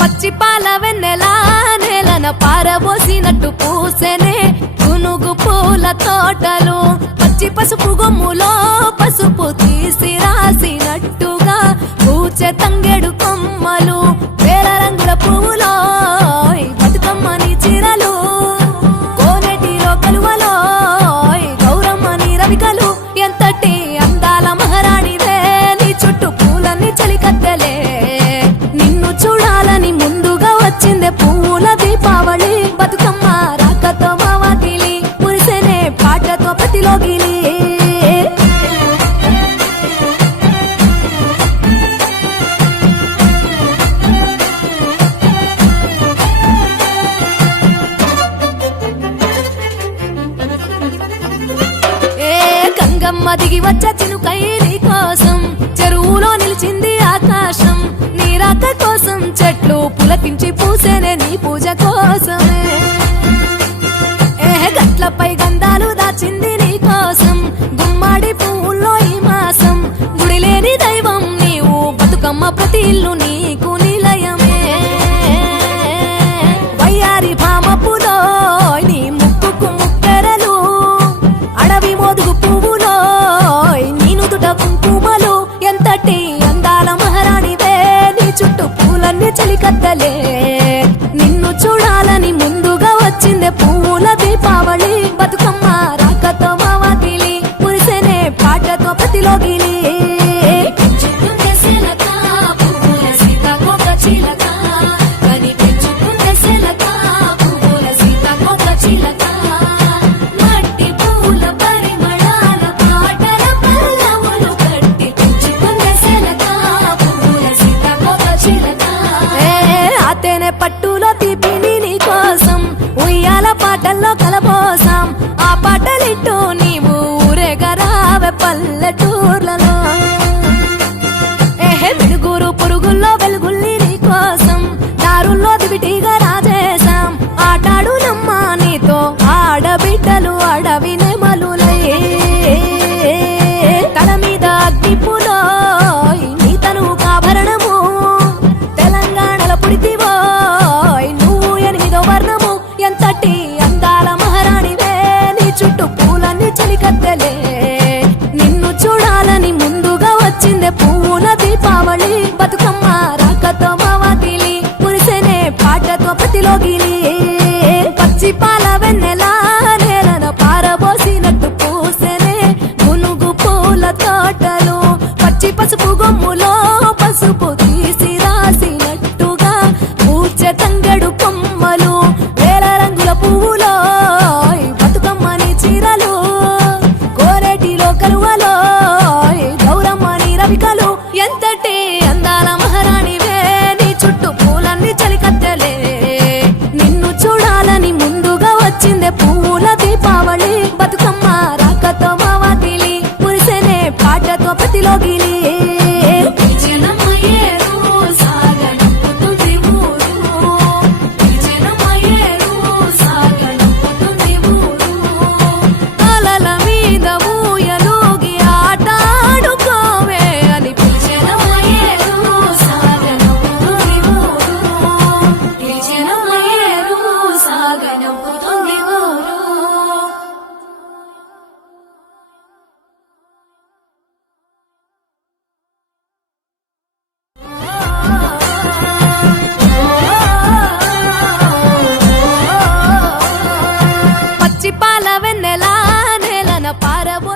పచ్చిపాల వెన్నెలా నేలన పారబోసినట్టు పూసెనే గునుగు పూల తోటలు పచ్చి పసుపు గొమ్ములో పసుపు తీసి రాసినట్టుగా పూచె తంగెడు కొమ్మలు వేల రంగుల పువ్వులో బతుకమ్మని చిరలు కోనేటిలో కలువలో గౌరమ్మని రవికలు ఎంతటి అందాల మహారాణివే నీ చుట్టూ పూలన్నీ చలికత్తెలే నిన్ను చూడాలని ముందుగా వచ్చిందే పూల దీపావళి బతుకమ్మ రాకతో మావాతిలి మురిసెనే పాటతో ప్రతిలోగిలి గంగమ్మ దిగి వచ్చ చినుకై నీ కోసం చెరువులో నిలిచింది ఆకాశం నీ రాక కోసం చెట్లు పులకించి పూసేనే నీ పూజ కోసమే గట్లపై గంధాలు దాచింది నీ కోసం గుమ్మాడి పువ్వుల్లో ఈ మాసం గుడి లేని దైవం నీవు బతుకమ్మ ప్రతి ఇల్లు నీకు నిలయమే వయ్యారి భామపులో నీ ముక్కుకు ముక్కెరలు అడవి మోదుగు పువ్వులో నీనుదుట కుంకుమలు ఎంతటి అందాల మహారాణివే నీ చుట్టూ పూలన్నీ చలికత్తలే నిన్ను చూడాలని ముందుగా వచ్చిందే పూల దీపావళి బతుకమ్మ రాకతో మావాతిలి మురిసెనే పాటతో ప్రతిలోగిలి పట్టులో తీపిని నీ కోసం ఉయ్యాల పాటల్లో కలబోసాం ఆ పాటలిట్టు నీవు ఊరేగరావే పల్లెటూర్లలో మిడుగురు పురుగుల్లో వెలుగుల్ని నీ కోసం దారుల్లో దివిటిగా రాజేశాం ఆటాడు నమ్మా నీతో ఆడబిడ్డలు అడవి నెమలులే తల మీద అగ్నిపులో నీ తను కాభరణము తెలంగాణలో పుడితివో ఎంతటి అందాల మహారాణివే నీ చుట్టూ పూలన్నీ చలికత్తెలే నిన్ను చూడాలని ముందుగా వచ్చిందే పూల దీపావళి బతుకమ్మ రాకతో మావాతిలి మురిసెనే పాటతో ప్రతిలోగిలి పచ్చిపాల వెన్నెలా నేలన పారబోసినట్టు పూసెనే గునుగు పూల తోటలు పచ్చి పసుపు గొమ్ములో పసుపు తీసి రాసినట్టుగా పూచె తంగెడు కొమ్మలు పువ్వులో బతుకమ్మని చీరలు కోరేటిలో కలువలో గౌరమ్మని రవికలు ఎంతటి అందాల మహారాణివే నీ చుట్టూ పూలన్నీ చలికత్తెలే నిన్ను చూడాలని ముందుగా వచ్చిందే పూల దీపావళి బతుకమ్మ రాకతో మావాతిలి మురిసెనే పాటతో ప్రతిలోగిలి పచ్చిపాల వెన్నెలా నేలన పారబో